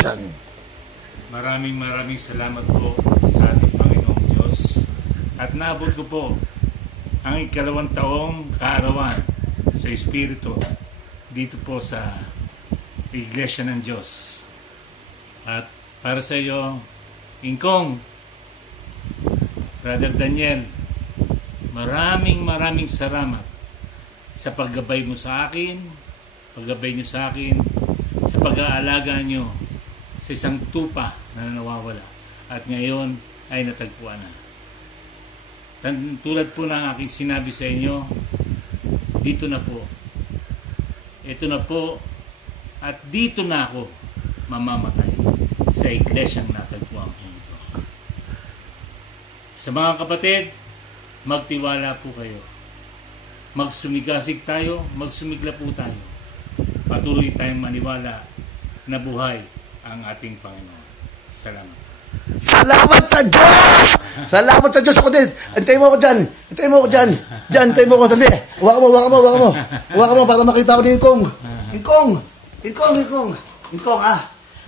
Production. Maraming salamat po sa ating Panginoong Diyos. At naabot ko po ang 2 taong kaarawan sa Espiritu dito po sa Iglesia ng Diyos. At para sa iyo, Ingkong, Brother Daniel, maraming salamat sa paggabay mo sa akin, sa pag-aalaga nyo sa isang tupa na nawawala at ngayon ay natagpuan na. Tulad po ng aking sinabi sa inyo, dito na po, ito na po, at dito na ako mamamatay sa iglesyang natagpuan ko ito. Sa mga kapatid, magtiwala po kayo. Magsumigasig tayo, magsumigla po tayo. Patuloy tayong maniwala na buhay ang ating Panginoon. Salamat. Salamat sa Diyos! Salamat sa Diyos ako din. Antayin mo ako dyan. Antayin mo ako. Dali. Huwag mo para makita ko ni Ingkong.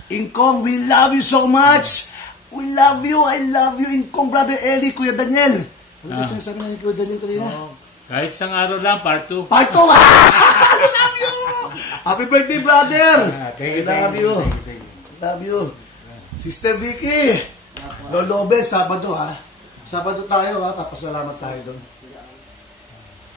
Ingkong, we love you so much. We love you. I love you, Ingkong, Brother Eli, Kuya Daniel. Ano ba sinasabi na ni Kuya Daniel kanina? Kahit isang araw lang, part 2. Part 2! I love you! Happy birthday, brother! I love you. Sister Vicky, Lolobe, Sabado ha. Sabado tayo ha, papasalamat tayo doon.